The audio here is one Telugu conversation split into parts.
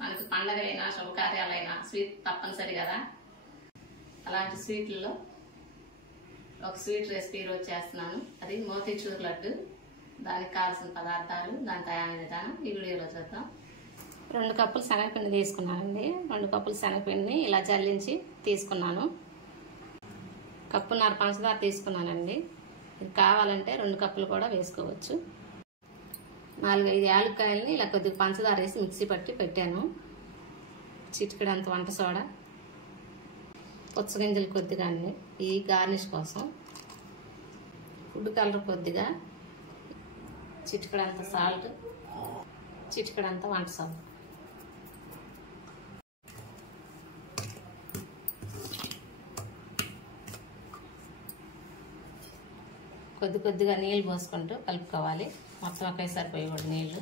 మనకి పండగ అయినా శుభకార్యాలైనా స్వీట్ తప్పనిసరి కదా. అలాంటి స్వీట్లలో ఒక స్వీట్ రెసిపీ ఈరోజు చేస్తున్నాను. అది మోతీచూర్ లడ్డు. దానికి కావాల్సిన పదార్థాలు, దాని తయారీ విధానం ఈ వీడియోలో చూద్దాం. 2 కప్పులు శనగపిండి తీసుకున్నానండి. 2 కప్పులు శనగపిండిని ఇలా జల్లించి తీసుకున్నాను. కప్పున్నర పంచదార తీసుకున్నానండి. ఇది కావాలంటే 2 కప్పులు కూడా వేసుకోవచ్చు. 4-5 యాలక్కాయలని ఇలా కొద్దిగా పంచదార వేసి మిక్సీ పట్టి పెట్టాను. చిటికెడంత వంట సోడా, పుచ్చగింజలు కొద్దిగా అన్ని ఈ గార్నిష్ కోసం, ఫుడ్ కలర్ కొద్దిగా, చిటికెడంత సాల్ట్, చిటికెడంత వంట సోడా. కొద్దిగా నీళ్ళు పోసుకుంటూ కలుపుకోవాలి. మొత్తం ఒకేసారి పోయకూడదు నీళ్ళు.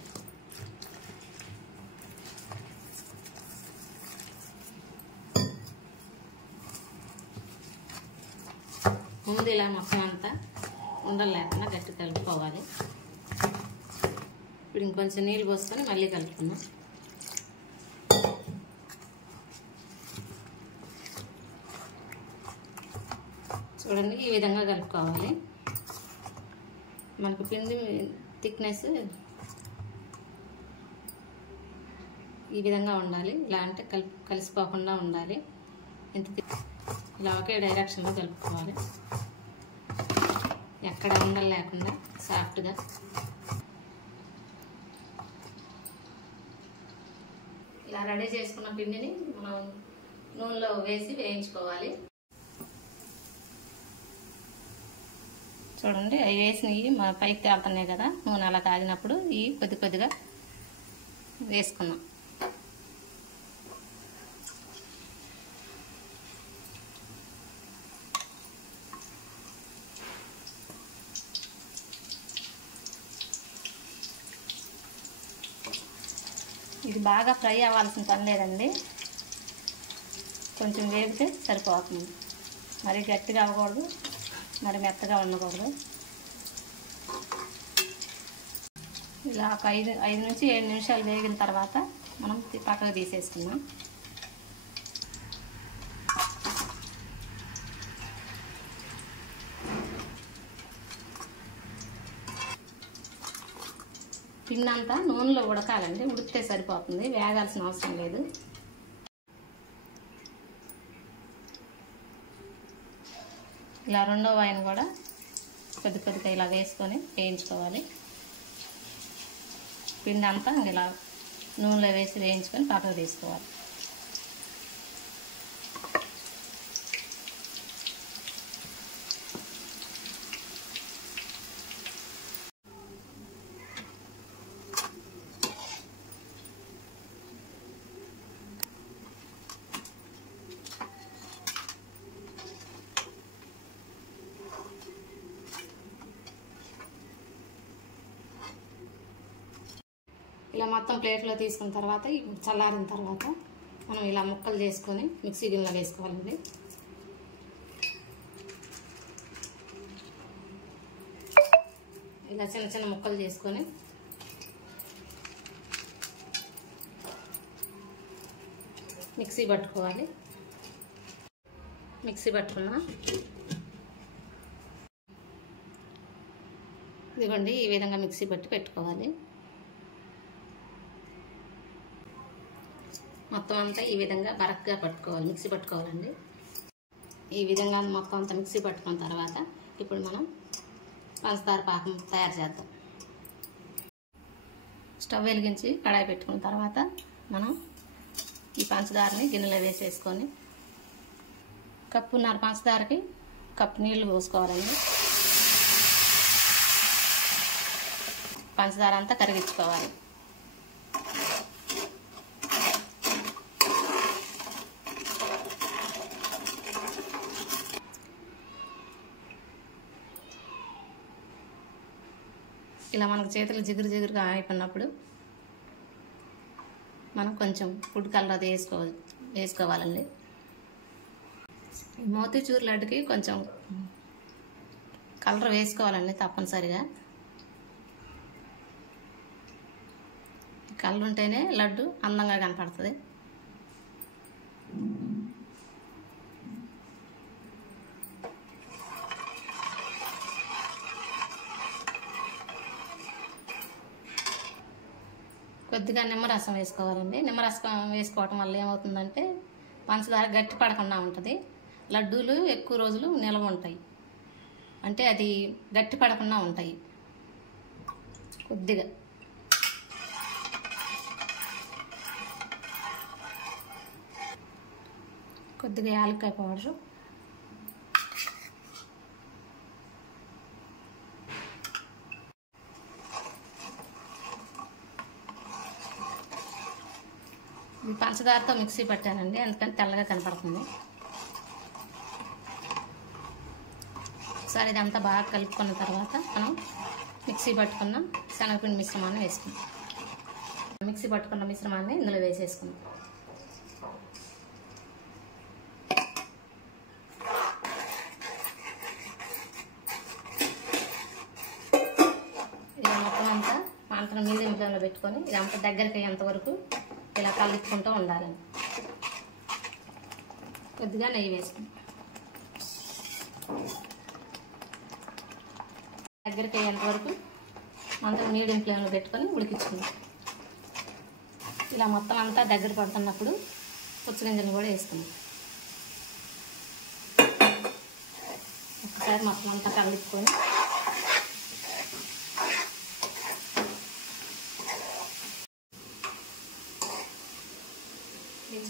ముందు ఇలా మొత్తం అంతా ఉండలు లేకుండా గట్టి కలుపుకోవాలి. ఇప్పుడు ఇంకొంచెం నీళ్ళు పోసుకొని మళ్ళీ కలుపుకున్నాం. చూడండి, ఈ విధంగా కలుపుకోవాలి. మనకు పిండి థిక్నెస్ ఈ విధంగా ఉండాలి. ఇలా అంటే కలిసిపోకుండా ఉండాలి. ఇలా ఒకే డైరెక్షన్లో కలుపుకోవాలి. ఎక్కడ ఉండలు లేకుండా సాఫ్ట్గా. ఇలా రెడీ చేసుకున్న పిండిని మనం నూనెలో వేసి వేయించుకోవాలి. చూడండి, అవి వేసినవి మా పైకి తేలుతున్నాయి కదా. నూనె అలా కాగినప్పుడు ఇవి కొద్దిగా వేసుకున్నాం. ఇది బాగా ఫ్రై అవ్వాల్సిన పని లేదండి. కొంచెం వేగితే సరిపోతుంది. మరి గట్టిగా అవ్వకూడదు, మరి మెత్తగా ఉండకూడదు. ఇలా ఒక 5 నుంచి 7 నిమిషాలు వేగిన తర్వాత మనం పక్కకు తీసేసుకున్నాం. పిండి అంతా నూనెలో ఉడకాలండి. ఉడికితే సరిపోతుంది, వేగాల్సిన అవసరం లేదు. ఇలా రెండో వాయిని కూడా కొద్దిగా ఇలా వేసుకొని వేయించుకోవాలి. పిండి అంతా ఇలా నూనెలో వేసి వేయించుకొని పక్కకు తీసుకోవాలి. ఇలా మొత్తం ప్లేట్లో తీసుకున్న తర్వాత చల్లారిన తర్వాత మనం ఇలా ముక్కలు చేసుకొని మిక్సీ గిన్నెలో వేసుకోవాలండి. ఇలా చిన్న ముక్కలు చేసుకొని మిక్సీ పట్టుకోవాలి. మిక్సీ పట్టుకున్నా ఇదిగోండి, ఈ విధంగా మిక్సీ పట్టి పెట్టుకోవాలి. మొత్తం అంతా ఈ విధంగా బరక్గా పట్టుకోవాలి, మిక్సీ పట్టుకోవాలండి. ఈ విధంగా మొత్తం అంతా మిక్సీ పట్టుకున్న తర్వాత ఇప్పుడు మనం పంచదార పాకం తయారు చేద్దాం. స్టవ్ వెలిగించి కడాయి పెట్టుకున్న తర్వాత మనం ఈ పంచదారని గిన్నెలో వేసేసుకొని కప్పున్నర పంచదారకి కప్పు నీళ్లు పోసుకోవాలండి. పంచదార అంతా కరిగించుకోవాలి. ఇలా మనకు చేతులు జిగురుగా అయిపోయినప్పుడు మనం కొంచెం ఫుడ్ కలర్ అది వేసుకోవాలండి. మోతీచూర్ లడ్డుకి కొంచెం కలర్ వేసుకోవాలండి తప్పనిసరిగా. కళ్ళు ఉంటేనే లడ్డు అందంగా కనపడుతుంది. కొద్దిగా నిమ్మరసం వేసుకోవాలండి. నిమ్మరసం వేసుకోవటం వల్ల ఏమవుతుందంటే పంచదార గట్టి పడకుండా ఉంటుంది. లడ్డూలు ఎక్కువ రోజులు నిల్వ ఉంటాయి, అంటే అది గట్టి పడకుండా ఉంటాయి. కొద్దిగా యాలక్కాయ పౌడరు, ఇది పంచదారతో మిక్సీ పట్టానండి, అందుకని తెల్లగా కనపడుతుంది. ఒకసారి ఇదంతా బాగా కలుపుకున్న తర్వాత మనం మిక్సీ పట్టుకున్న శనగపిండి మిశ్రమాన్ని వేసుకుందాం. మిక్సీ పట్టుకున్న మిశ్రమాన్ని ఇందులో వేసేసుకుందాం. ఇలా మొత్తం అంతా మంటను మీడియం ఫ్లేమ్లో పెట్టుకొని ఇదంతా దగ్గరికి అయ్యేంత వరకు ఇలా కలుపుకుంటూ ఉండాలండి. కొద్దిగా నెయ్యి వేసుకుందాం. దగ్గరికి అయ్యేంత వరకు మంటను మీడియం ఫ్లేమ్లో పెట్టుకొని ఉడికించుకుందాం. ఇలా మొత్తం అంతా దగ్గర పడుతున్నప్పుడు పుచ్చగింజలు కూడా వేసుకుందాం. ఒకసారి మొత్తం అంతా కలుపుకొని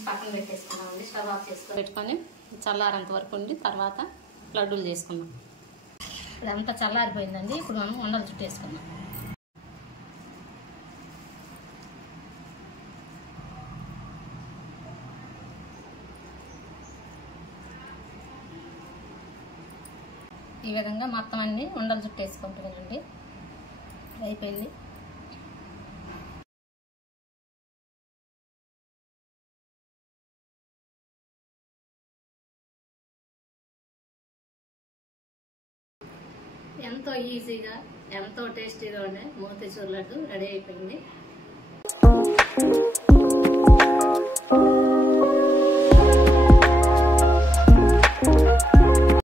పక్కన పెట్టేసుకున్నామండి. స్టవ్ ఆఫ్ చేసుకొని పెట్టుకొని చల్లారేంత వరకు ఉండి తర్వాత లడ్డూలు చేసుకున్నాం. ఇదంతా చల్లారిపోయిందండి. ఇప్పుడు మనం ఉండలు చుట్టేసుకున్నాం. ఈ విధంగా మొత్తం అన్ని ఉండలు చుట్టేసుకుంటున్నానండి. అయిపోయింది. ఎంతో ఈజీగా ఎంతో టేస్టీగా ఉండే మోతీచూర్ లడ్డు రెడీ అయిపోయింది.